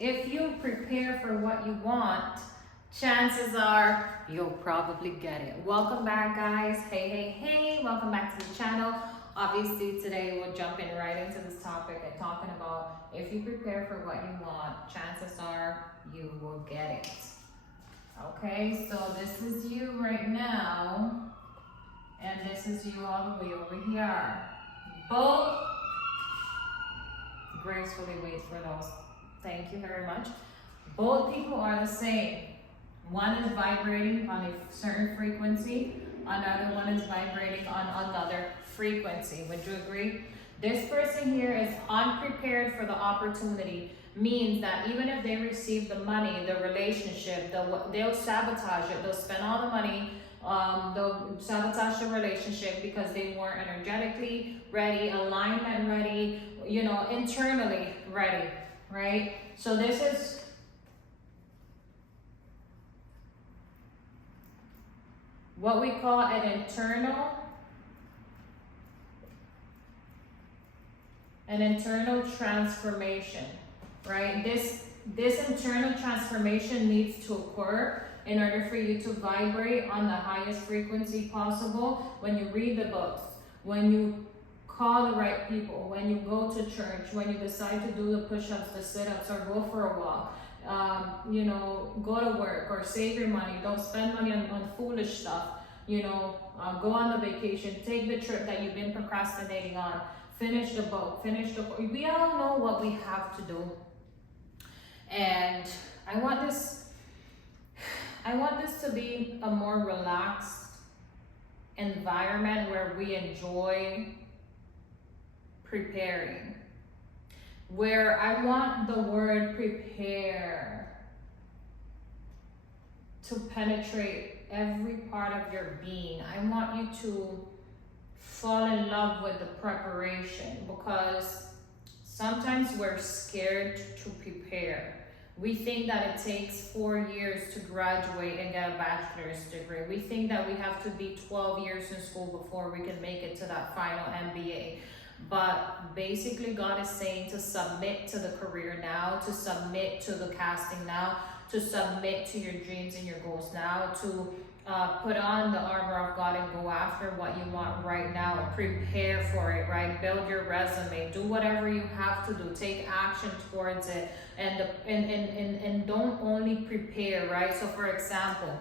if you prepare for what you want, chances are you'll probably get it. Welcome back, guys. Hey, welcome back to the channel. Obviously today we'll jump in right into this topic and talking about if you prepare for what you want, chances are you will get it. Okay, so this is you right now, and this is you all the way over here. Both gracefully wait for those. Thank you very much. Both people are the same. One is vibrating on a certain frequency, another one is vibrating on another frequency. Would you agree? This person here is unprepared for the opportunity, means that even if they receive the money, the relationship, they'll sabotage it. They'll spend all the money, they'll sabotage the relationship because they weren't energetically ready, alignment ready, you know, internally ready, right? So this is what we call an internal transformation, right? This internal transformation needs to occur in order for you to vibrate on the highest frequency possible. When you read the books, when you call the right people, when you go to church, when you decide to do the push-ups, the sit-ups, or go for a walk, you know, go to work or save your money. Don't spend money on foolish stuff. You know, go on the vacation, take the trip that you've been procrastinating on, finish the book, we all know what we have to do. And I want this to be a more relaxed environment where we enjoy preparing, where I want the word prepare to penetrate every part of your being. I want you to fall in love with the preparation, because sometimes we're scared to prepare. We think that it takes 4 years to graduate and get a bachelor's degree. We think that we have to be 12 years in school before we can make it to that final MBA. But basically God is saying to submit to the career now, to submit to the casting now, to submit to your dreams and your goals now, to put on the armor of God and go after what you want right now. Prepare for it, right? Build your resume, do whatever you have to do, take action towards it, and don't only prepare, right? So for example,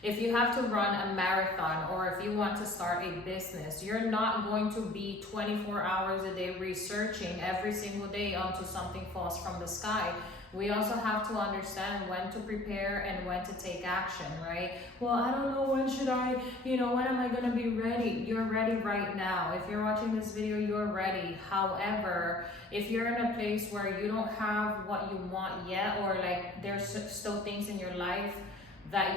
if you have to run a marathon, or if you want to start a business, you're not going to be 24 hours a day researching every single day until something falls from the sky. We also have to understand when to prepare and when to take action, right? Well, I don't know, when should I, when am I gonna be ready? You're ready right now. If you're watching this video, you're ready. However, if you're in a place where you don't have what you want yet, or like there's still things in your life that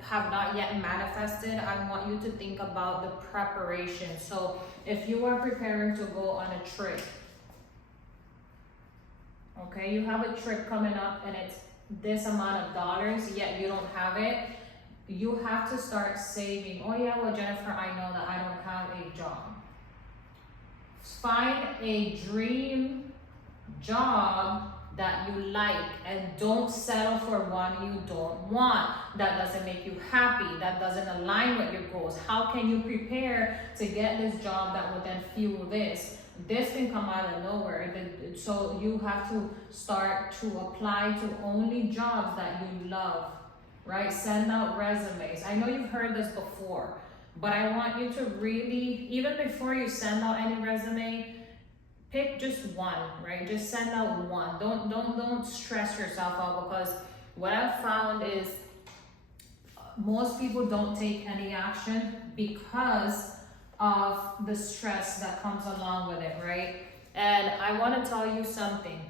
have not yet manifested, I want you to think about the preparation. So if you are preparing to go on a trip, okay, you have a trip coming up and it's this amount of dollars, yet you don't have it, you have to start saving. Oh yeah, well Jennifer, I know that I don't have a job. Find a dream job that you like, and don't settle for one you don't want, that doesn't make you happy, that doesn't align with your goals. How can you prepare to get this job that will then fuel this? This can come out of nowhere. So you have to start to apply to only jobs that you love, right? Send out resumes. I know you've heard this before, but I want you to really, even before you send out any resume, pick just one, right? Just send out one. Don't stress yourself out, because what I've found is most people don't take any action because of the stress that comes along with it, right? And I want to tell you something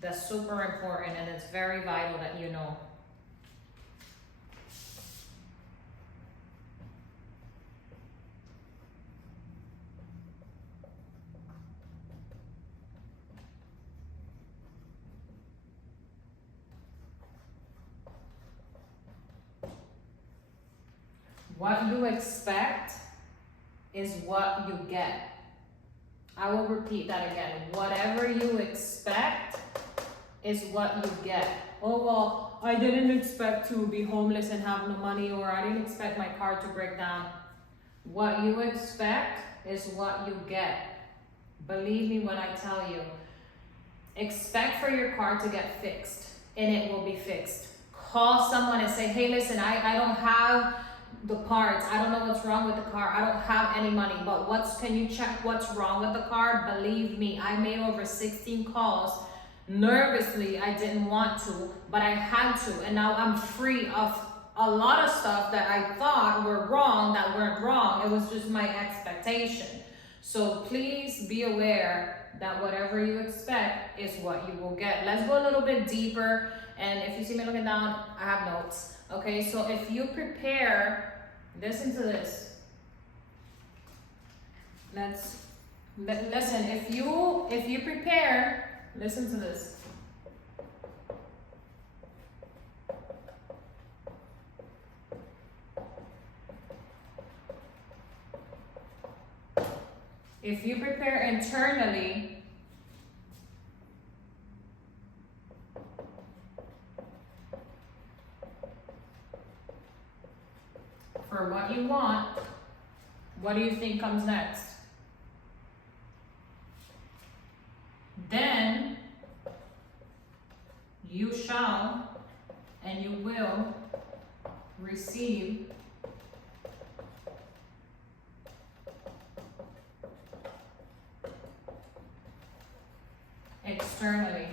that's super important, and it's very vital that you know. What you expect is what you get. I will repeat that again. Whatever you expect is what you get. Oh, well, I didn't expect to be homeless and have no money, or I didn't expect my car to break down. What you expect is what you get. Believe me when I tell you. Expect for your car to get fixed, and it will be fixed. Call someone and say, hey, listen, I don't have the parts. I don't know what's wrong with the car. I don't have any money, but can you check what's wrong with the car? Believe me, I made over 16 calls. Nervously, I didn't want to, but I had to, and now I'm free of a lot of stuff that I thought were wrong that weren't wrong. It was just my expectation. So please be aware that whatever you expect is what you will get. Let's go a little bit deeper, and if you see me looking down, I have notes. Okay, so if you prepare, listen to this. Listen, if you prepare, listen to this. If you prepare internally, for what you want, what do you think comes next? Then you shall and you will receive externally.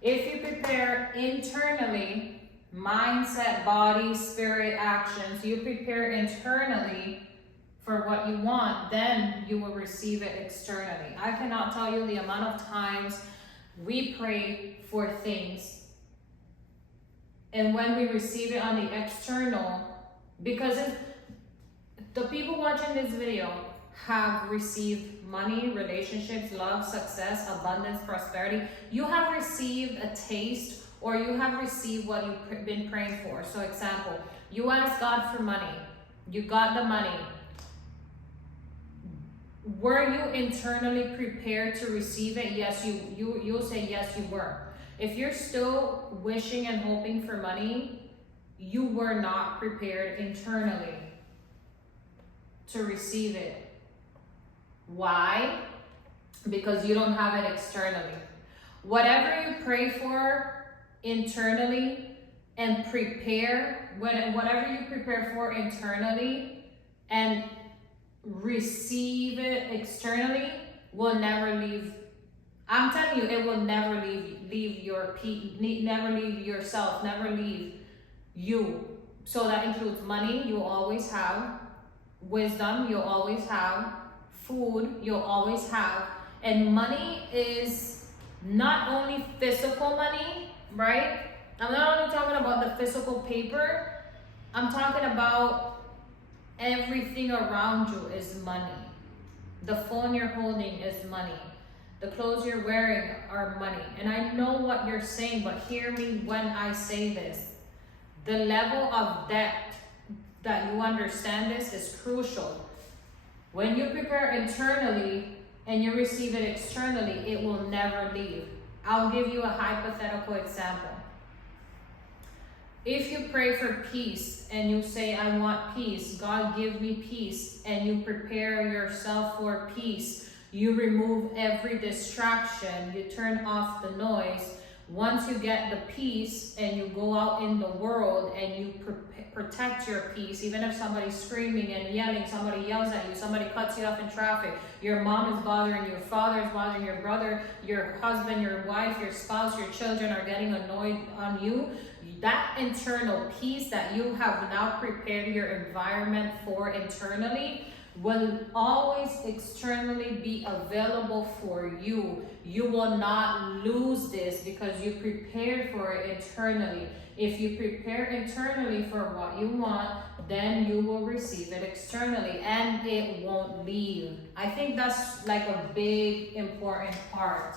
If you prepare internally, mindset, body, spirit, actions, you prepare internally for what you want, then you will receive it externally. I cannot tell you the amount of times we pray for things, and when we receive it on the external, because the people watching this video have received money, relationships, love, success, abundance, prosperity. You have received a taste, or you have received what you've been praying for. So example, you asked God for money. You got the money. Were you internally prepared to receive it? Yes, you'll say yes, you were. If you're still wishing and hoping for money, you were not prepared internally to receive it. Why? Because you don't have it externally. Whatever you pray for internally and whatever you prepare for internally and receive it externally will never leave. I'm telling you, it will never leave your never leave yourself, never leave you. So that includes money, you'll always have. Wisdom, you'll always have. Food, you'll always have. And money is not only physical money, right? I'm not only talking about the physical paper. I'm talking about everything around you is money. The phone you're holding is money. The clothes you're wearing are money. And I know what you're saying, but hear me when I say this. The level of debt that you understand this is crucial. When you prepare internally and you receive it externally, it will never leave. I'll give you a hypothetical example. If you pray for peace and you say, I want peace, God give me peace, and you prepare yourself for peace, you remove every distraction, you turn off the noise. Once you get the peace and you go out in the world and you protect your peace, even if somebody's screaming and yelling, somebody yells at you, somebody cuts you off in traffic, your mom is bothering you, your father is bothering your brother, your husband, your wife, your spouse, your children are getting annoyed on you, that internal peace that you have now prepared your environment for internally will always externally be available for you. You will not lose this because you prepared for it internally. If you prepare internally for what you want, then you will receive it externally and it won't leave. I think that's like a big important part.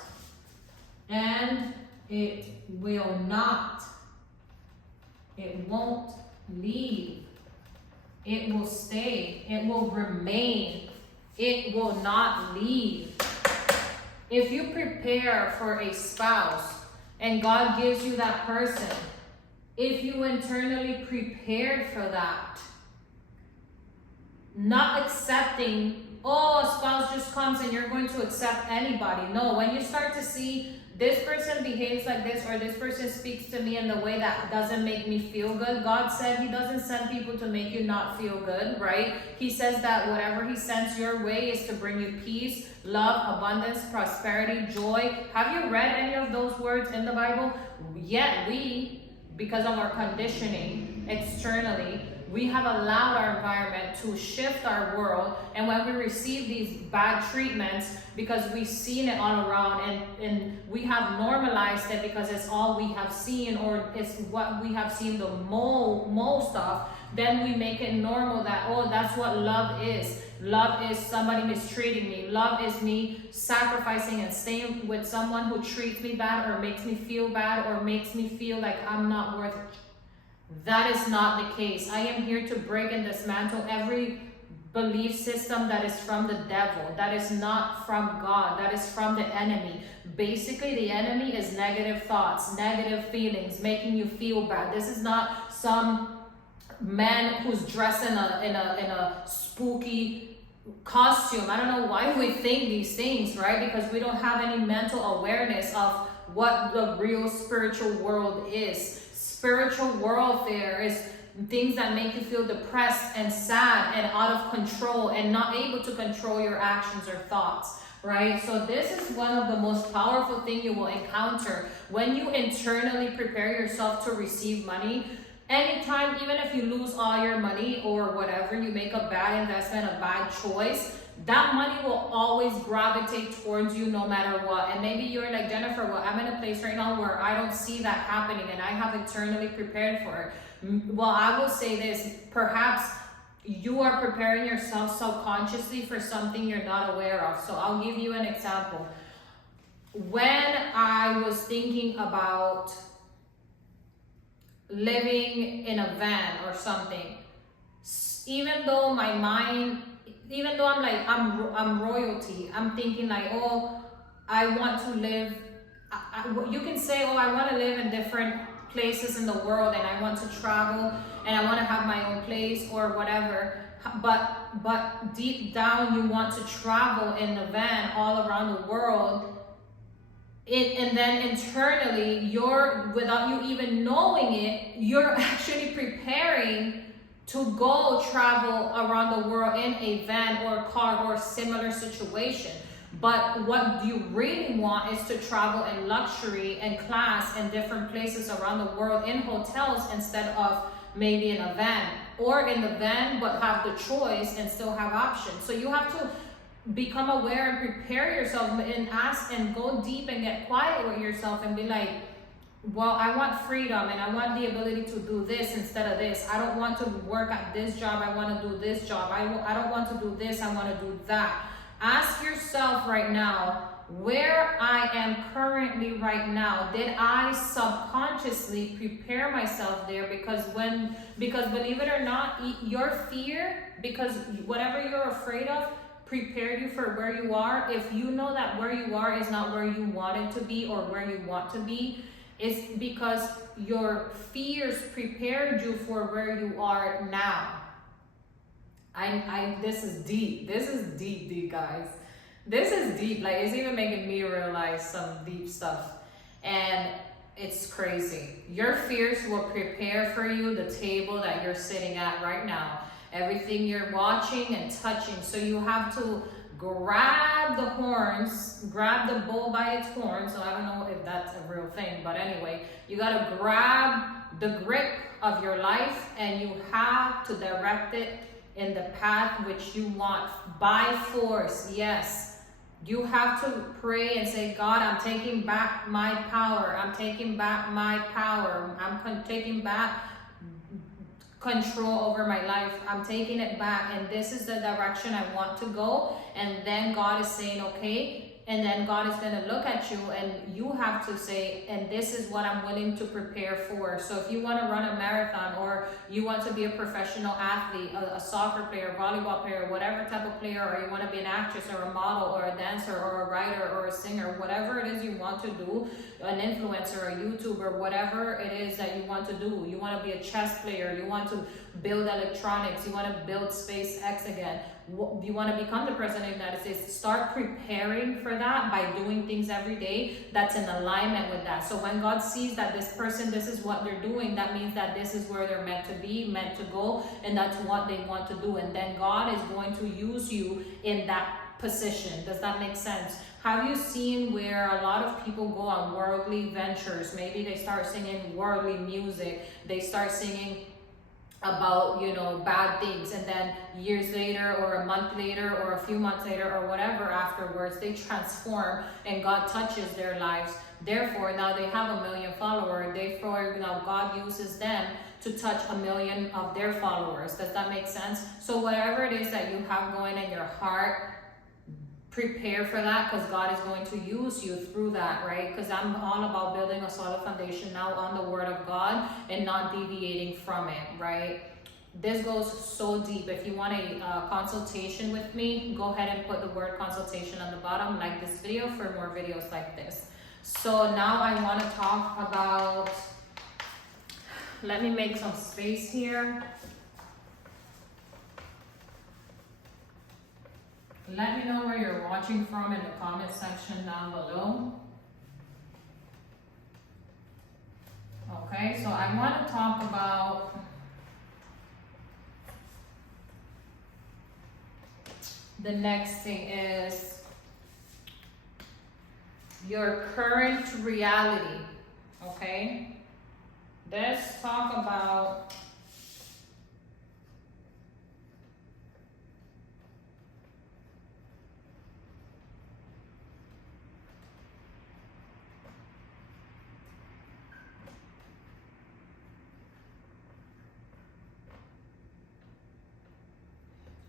And it will not. It won't leave. It will stay. It will remain. It will not leave. If you prepare for a spouse and God gives you that person, if you internally prepared for that, not accepting, oh, a spouse just comes and you're going to accept anybody. No, when you start to see this person behaves like this, or this person speaks to me in the way that doesn't make me feel good. God said he doesn't send people to make you not feel good, right? He says that whatever he sends your way is to bring you peace, love, abundance, prosperity, joy. Have you read any of those words in the Bible? Yet we, because of our conditioning externally, we have allowed our environment to shift our world, and when we receive these bad treatments, because we've seen it all around, and we have normalized it because it's all we have seen, or it's what we have seen the most of, then we make it normal that, oh, that's what love is. Love is somebody mistreating me. Love is me sacrificing and staying with someone who treats me bad or makes me feel bad or makes me feel like I'm not worth it. That is not the case. I am here to break and dismantle every belief system that is from the devil, that is not from God, that is from the enemy. Basically, the enemy is negative thoughts, negative feelings, making you feel bad. This is not some man who's dressed in a spooky costume. I don't know why we think these things, right? Because we don't have any mental awareness of what the real spiritual world is. Spiritual warfare is things that make you feel depressed and sad and out of control and not able to control your actions or thoughts, right? So this is one of the most powerful things you will encounter when you internally prepare yourself to receive money. Anytime, even if you lose all your money or whatever, you make a bad investment, a bad choice, that money will always gravitate towards you no matter what. And maybe you're like, Jennifer, well, I'm in a place right now where I don't see that happening and I have eternally prepared for it. Well, I will say this, perhaps you are preparing yourself subconsciously for something you're not aware of. So I'll give you an example. When I was thinking about living in a van or something, even though my mind, even though I'm like, I'm royalty, I'm thinking like, oh, I want to live, you can say, oh, I want to live in different places in the world and I want to travel and I want to have my own place or whatever, but deep down you want to travel in the van all around the world. And then internally, without you even knowing it, you're actually preparing to go travel around the world in a van or a car or a similar situation. But what you really want is to travel in luxury and class in different places around the world in hotels instead of maybe in a van, or in the van but have the choice and still have options. So you have to become aware and prepare yourself and ask and go deep and get quiet with yourself and be like, well, I want freedom and I want the ability to do this instead of this. I don't want to work at this job. I want to do this job. I don't want to do this. I want to do that. Ask yourself right now, where I am currently right now, did I subconsciously prepare myself there? Because believe it or not, your fear, because whatever you're afraid of, prepared you for where you are. If you know that where you are is not where you wanted to be or where you want to be, it's because your fears prepared you for where you are now. This is deep. This is deep, guys. This is deep. Like, it's even making me realize some deep stuff. And it's crazy. Your fears will prepare for you the table that you're sitting at right now. Everything you're watching and touching. So you have to grab the horns, grab the bull by its horns. So I don't know if that's a real thing, but anyway, you gotta grab the grip of your life and you have to direct it in the path which you want by force. Yes, you have to pray and say, God, I'm taking back my power. I'm taking back my power. I'm taking back control over my life. I'm taking it back and this is the direction I want to go. And then God is saying, okay, and then God is going to look at you and you have to say, and this is what I'm willing to prepare for. So if you want to run a marathon, or you want to be a professional athlete, a soccer player, volleyball player, whatever type of player, or you want to be an actress or a model or a dancer or a writer or a singer, whatever it is you want to do, an influencer, a YouTuber, whatever it is that you want to do. You want to be a chess player, you want to build electronics, you want to build SpaceX again, you want to become the president of the United States. Start preparing for that by doing things every day that's in alignment with that. So when God sees that this person, this is what they're doing, that means that this is where they're meant to be, meant to go, and that's what they want to do. And then God is going to use you in that position. Does that make sense? Have you seen where a lot of people go on worldly ventures? Maybe they start singing worldly music, they start singing about, you know, bad things, and then years later or a month later or a few months later or whatever afterwards, they transform and God touches their lives. Therefore now they have 1 million followers. Therefore now God uses them to touch 1 million of their followers. Does that make sense? So whatever it is that you have going in your heart, prepare for that, because God is going to use you through that, right? Because I'm all about building a solid foundation now on the word of God and not deviating from it, right? This goes so deep. If you want a consultation with me, go ahead and put the word consultation on the bottom, like this video, for more videos like this. So now I want to talk about, let me make some space here. Let me know where you're watching from in the comment section down below. Okay, so I want to talk about the next thing is your current reality. Okay, let's talk about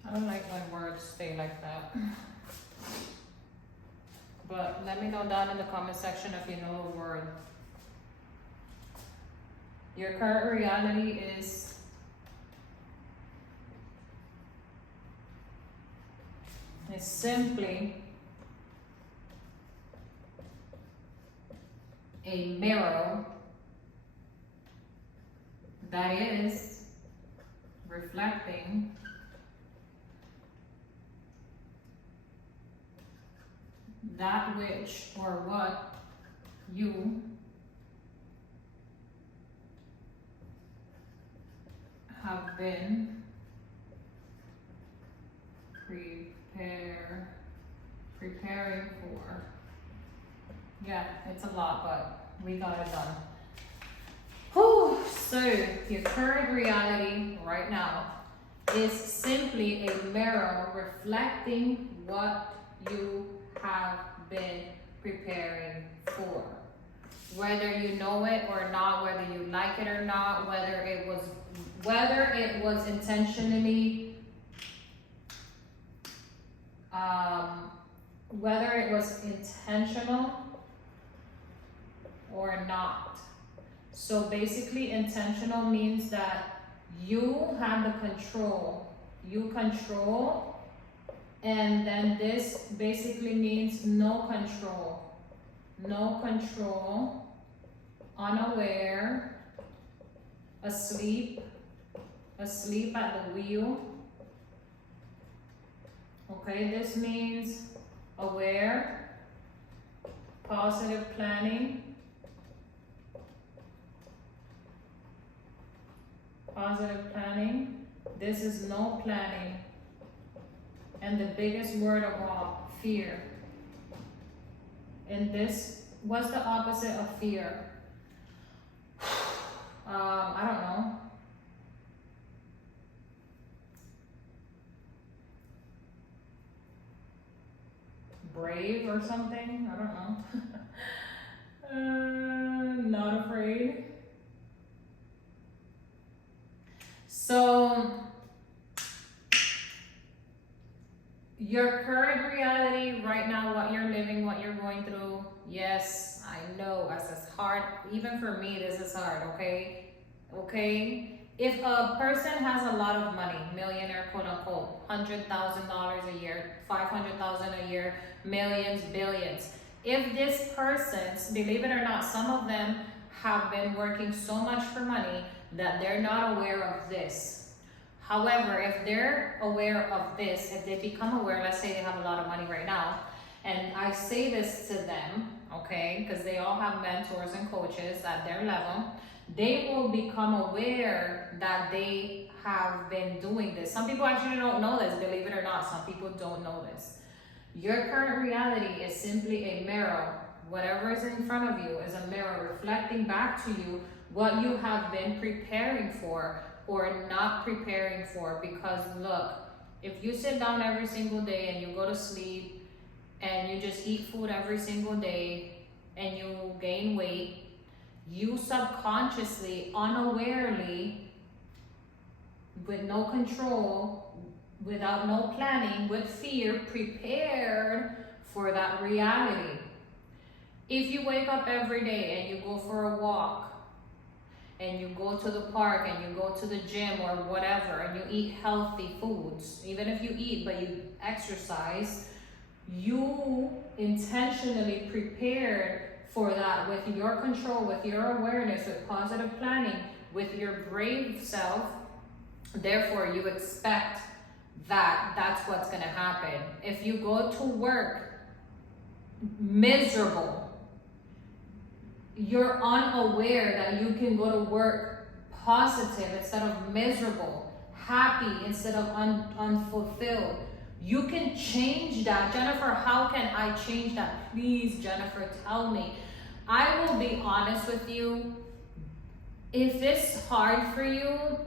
I don't like when words stay like that. But let me know down in the comment section if you know a word. Your current reality is simply a mirror that is reflecting that which or what you have been preparing for. Yeah, it's a lot, but we got it done. Whew. So your current reality right now is simply a mirror reflecting what you have been preparing for. Whether you know it or not, whether you like it or not, whether it was intentionally whether it was intentional or not. So basically intentional means that you have the control. You control. And then this basically means no control. No control, unaware, asleep at the wheel. Okay, this means aware, positive planning, This is no planning. And the biggest word of all, fear. And this, what's the opposite of fear? I don't know. Brave or something? I don't know. Not afraid. So Your current reality right now, what you're living, what you're going through, yes, I know it's hard. Even for me, this is hard, okay? Okay? If a person has a lot of money, millionaire, quote unquote, $100,000 a year, $500,000 a year, millions, billions. If this person's, believe it or not, some of them have been working so much for money that they're not aware of this. However, if they're aware of this, if they become aware, let's say they have a lot of money right now, and I say this to them, okay, because they all have mentors and coaches at their level, they will become aware that they have been doing this. Some people actually don't know this, believe it or not. Some people don't know this. Your current reality is simply a mirror. Whatever is in front of you is a mirror reflecting back to you what you have been preparing for or not preparing for. Because look, if you sit down every single day and you go to sleep and you just eat food every single day and you gain weight, you subconsciously, unawarely, with no control, without no planning, with fear, prepared for that reality. If you wake up every day and you go for a walk, and you go to the park and you go to the gym or whatever, and you eat healthy foods, even if you eat but you exercise, you intentionally prepared for that with your control, with your awareness, with positive planning, with your brave self. Therefore, you expect that that's what's going to happen. If you go to work miserable, you're unaware that you can go to work positive instead of miserable, happy instead of unfulfilled. You can change that. Jennifer, how can I change that? Please, Jennifer, tell me. I will be honest with you. If it's hard for you,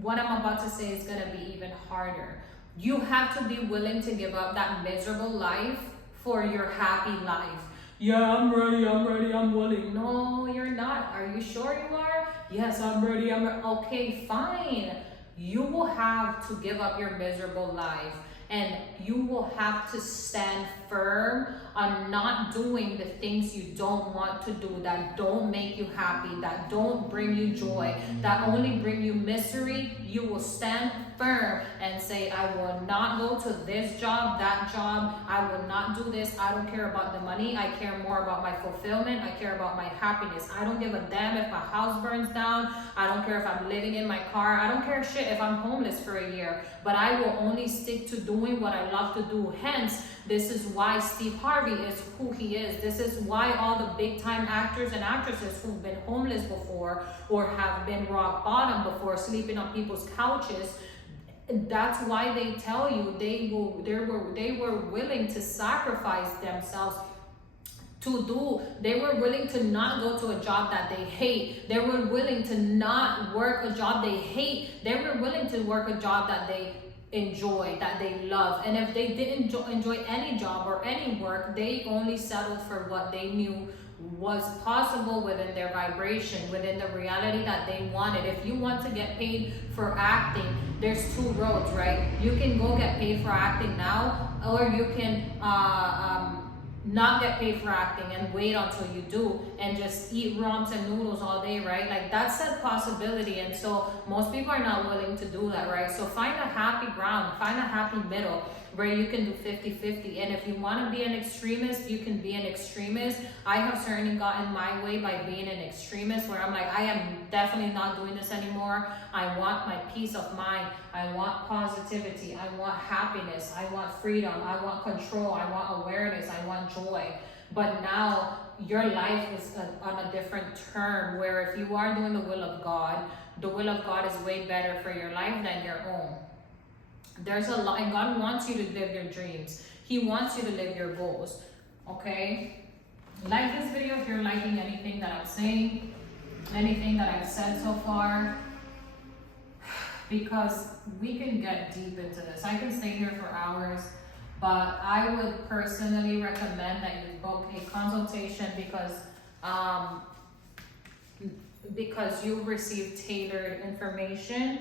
what I'm about to say is going to be even harder. You have to be willing to give up that miserable life for your happy life. Yeah, I'm ready, I'm willing. No, you're not. Are you sure you are? Yes, I'm ready, okay, fine. You will have to give up your miserable life. And you will have to stand firm on not doing the things you don't want to do, that don't make you happy, that don't bring you joy, that only bring you misery. You will stand firm and say, I will not go to this job, that job. I will not do this. I don't care about the money. I care more about my fulfillment. I care about my happiness. I don't give a damn if my house burns down. I don't care if I'm living in my car. I don't care shit if I'm homeless for a year. But I will only stick to doing what I love to do. Hence, this is why Steve Harvey is who he is. This is why all the big time actors and actresses who've been homeless before or have been rock bottom before, sleeping on people's couches, that's why they tell you they were willing to sacrifice themselves to do. They were willing to not go to a job that they hate. They were willing to not work a job they hate. They were willing to work a job that they enjoy, that they love. And if they didn't enjoy any job or any work, they only settled for what they knew was possible within their vibration, within the reality that they wanted. If you want to get paid for acting, there's two roads, right? You can go get paid for acting now, or you can not get paid for acting and wait until you do and just eat ramen and noodles all day, right? Like, that's a possibility. And so most people are not willing to do that, right? So find a happy ground, find a happy middle where you can do 50-50. And if you want to be an extremist, you can be an extremist. I have certainly gotten my way by being an extremist, where I'm like, I am definitely not doing this anymore. I want my peace of mind. I want positivity. I want happiness. I want freedom. I want control. I want awareness. I want joy. But now your life is on a different term, where if you are doing the will of God, the will of God is way better for your life than your own. There's a lot, and God wants you to live your dreams. He wants you to live your goals, okay? Like this video if you're liking anything that I'm saying, anything that I've said so far, because we can get deep into this. I can stay here for hours, but I would personally recommend that you book a consultation because you receive tailored information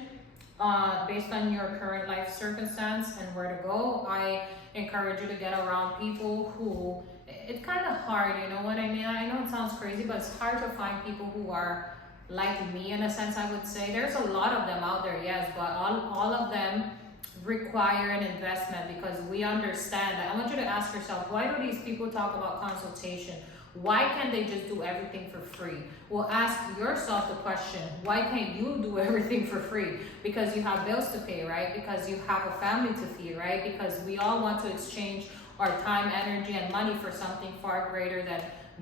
based on your current life circumstance and where to go, I encourage you to get around people who, it's kind of hard, you know what I mean? I know it sounds crazy, but it's hard to find people who are like me in a sense, I would say. There's a lot of them out there, yes, but all of them require an investment because we understand that. I want you to ask yourself, why do these people talk about consultation? Why can't they just do everything for free? Well, ask yourself the question, why can't you do everything for free? Because you have bills to pay, right? Because you have a family to feed, right? Because we all want to exchange our time, energy, and money for something far greater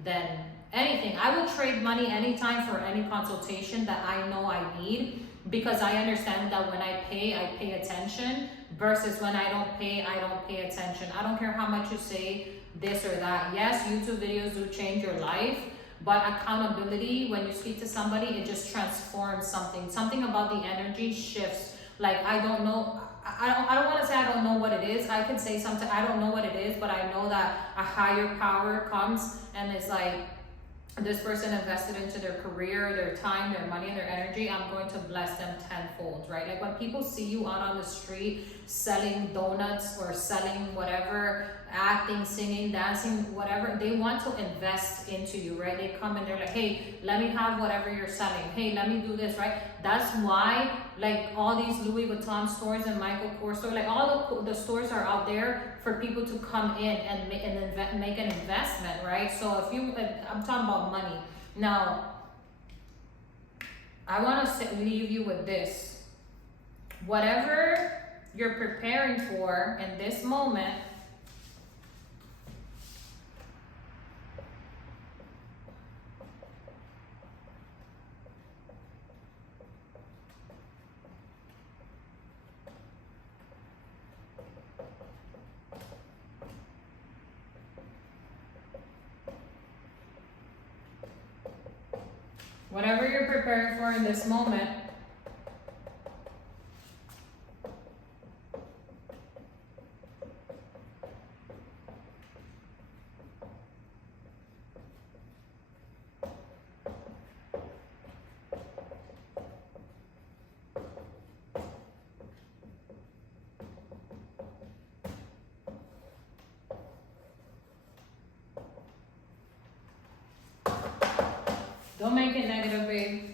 than anything. I will trade money anytime for any consultation that I know I need, because I understand that when I pay attention, versus when I don't pay attention. I don't care how much you say this or that. Yes, YouTube videos do change your life, but accountability, when you speak to somebody, it just transforms something. Something about the energy shifts. Like, I don't know, I don't want to say I don't know what it is. I could say something, I don't know what it is, but I know that a higher power comes and it's like, this person invested into their career, their time, their money, and their energy. I'm going to bless them tenfold, right? Like when people see you out on the street selling donuts or selling whatever, acting, singing, dancing, whatever, they want to invest into you, right? They come and they're like, hey, let me have whatever you're selling. Hey, let me do this, right? That's why, like, all these Louis Vuitton stores and Michael Kors stores, like all the stores are out there for people to come in and make an investment, right? So I'm talking about money. Now, I want to leave you with this. Whatever you're preparing for in this moment, whatever you're preparing for in this moment, don't make it negative, babe.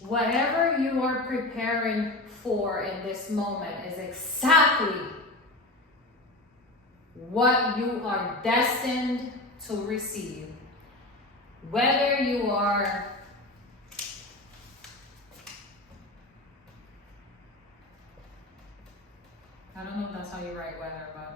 Whatever you are preparing for in this moment is exactly what you are destined to receive. Whether you are I don't know if that's how you write weather, but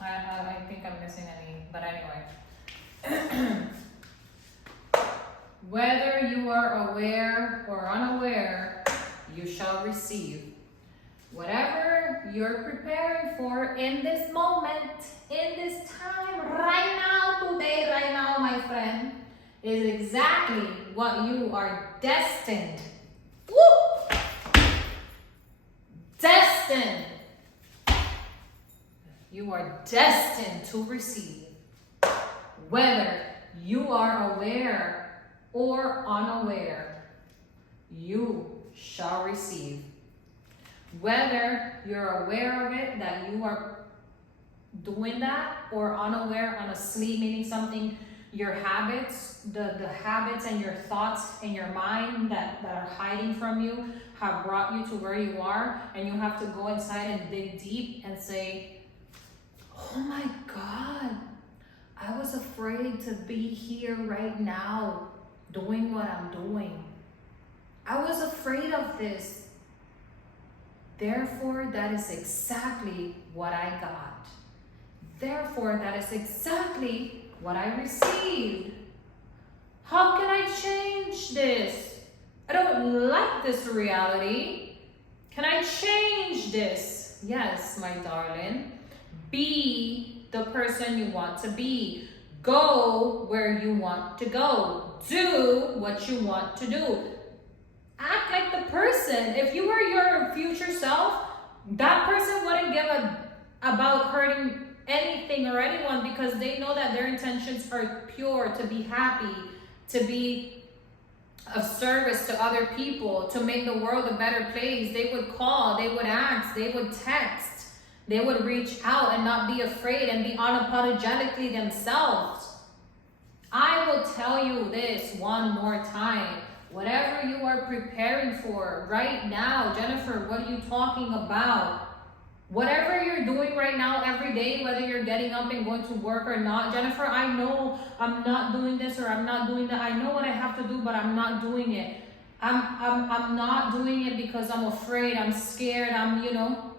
I think I'm missing any, but anyway. Whether you are aware or unaware, you shall receive. Whatever you're preparing for in this moment, in this time, right now, today, right now, my friend, is exactly what you are destined. Woo! Destined. You are destined to receive. Whether you are aware or unaware, you shall receive. Whether you're aware of it, that you are doing that, or unaware, on a sleep, meaning something, your habits, the habits and your thoughts in your mind that are hiding from you have brought you to where you are, and you have to go inside and dig deep and say, oh my God, I was afraid to be here right now doing what I'm doing. I was afraid of this. Therefore, that is exactly what I got. Therefore, that is exactly what I received. How can I change this? I don't like this reality. Can I change this? Yes, my darling. Be the person you want to be. Go where you want to go. Do what you want to do. act like the person. If you were your future self, that person wouldn't give about hurting anything or anyone, because they know that their intentions are pure, to be happy, to be of service to other people, to make the world a better place. They would call, they would ask, they would text, they would reach out and not be afraid and be unapologetically themselves. I will tell you this one more time. Whatever you are preparing for right now, Jennifer, what are you talking about? Whatever you're doing right now every day, whether you're getting up and going to work or not, Jennifer, I know I'm not doing this or I'm not doing that. I know what I have to do, but I'm not doing it. I'm not doing it because I'm afraid, I'm scared,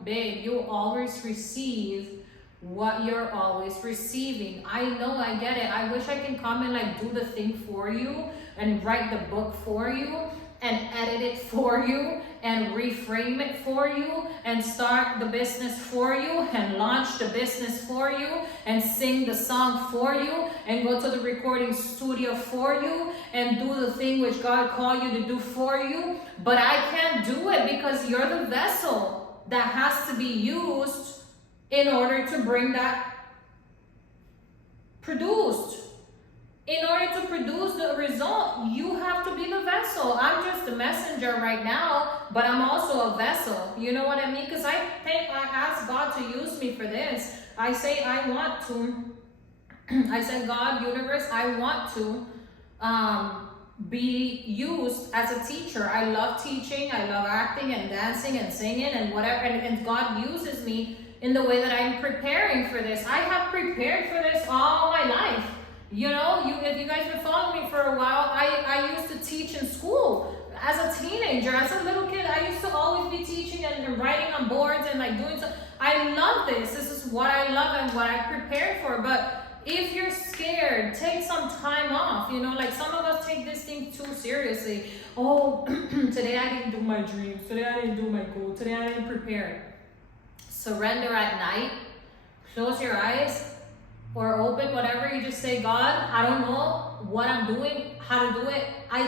babe, you always receive what you're always receiving. I know, I get it. I wish I can come and like do the thing for you and write the book for you and edit it for you and reframe it for you and start the business for you and launch the business for you and sing the song for you and go to the recording studio for you and do the thing which God called you to do for you. But I can't do it because you're the vessel that has to be used in order to bring that produced. In order to produce the result, you have to be the vessel. I'm just the messenger right now, but I'm also a vessel. You know what I mean? Because I ask God to use me for this. I say I want to. I said, God, universe, I want to be used as a teacher. I love teaching. I love acting and dancing and singing and whatever. And God uses me in the way that I'm preparing for this. I have prepared for this all my life. If you guys been following me for a while, I used to teach in school as a teenager, as a little kid. I used to always be teaching and writing on boards and like doing so. I love this. This is what I love and what I prepared for. But if you're scared, take some time off. Like some of us take this thing too seriously. Oh, today I didn't do my dreams. Today I didn't do my goal. Today I didn't prepare. Surrender at night. Close your eyes. Or open, whatever, you just say, God, I don't know what I'm doing, how to do it. I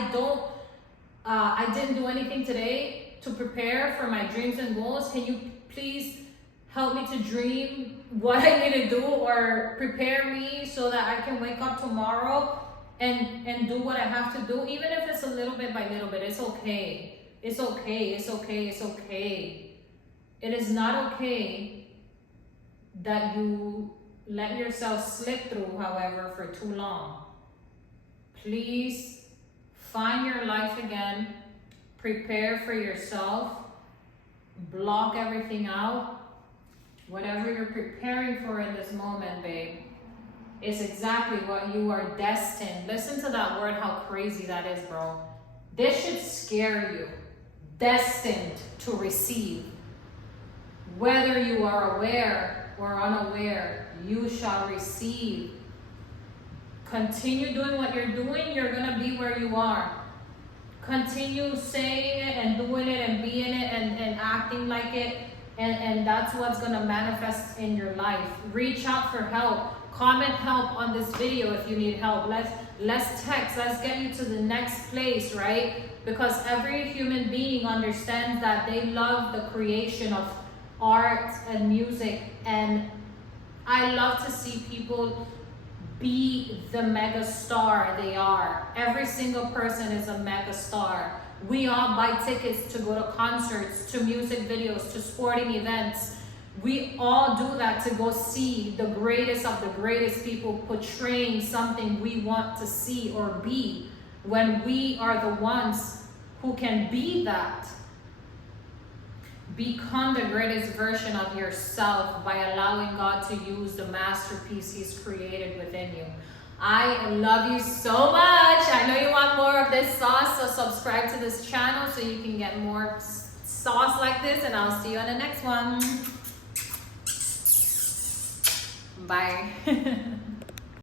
didn't do anything today to prepare for my dreams and goals. Can you please help me to dream what I need to do, or prepare me so that I can wake up tomorrow and do what I have to do, even if it's a little bit by little bit. It's okay. It's okay. It's okay. It's okay. It is not okay that you let yourself slip through, however, for too long. Please find your life again. Prepare for yourself. Block everything out. Whatever you're preparing for in this moment, babe, is exactly what you are destined. Listen to that word, how crazy that is, bro. This should scare you. Destined to receive. Whether you are aware or unaware, you shall receive. Continue doing what you're doing, you're going to be where you are. Continue saying it and doing it and being it and acting like it, and that's what's going to manifest in your life. Reach out for help. Comment help on this video if you need help. Let's text. Let's get you to the next place, right? Because every human being understands that they love the creation of art and music, and I love to see people be the mega star they are. Every single person is a mega star. We all buy tickets to go to concerts, to music videos, to sporting events. We all do that to go see the greatest of the greatest people portraying something we want to see or be, when we are the ones who can be that. Become the greatest version of yourself by allowing God to use the masterpiece He's created within you. I love you so much. I know you want more of this sauce, so subscribe to this channel so you can get more sauce like this, and I'll see you on the next one. Bye.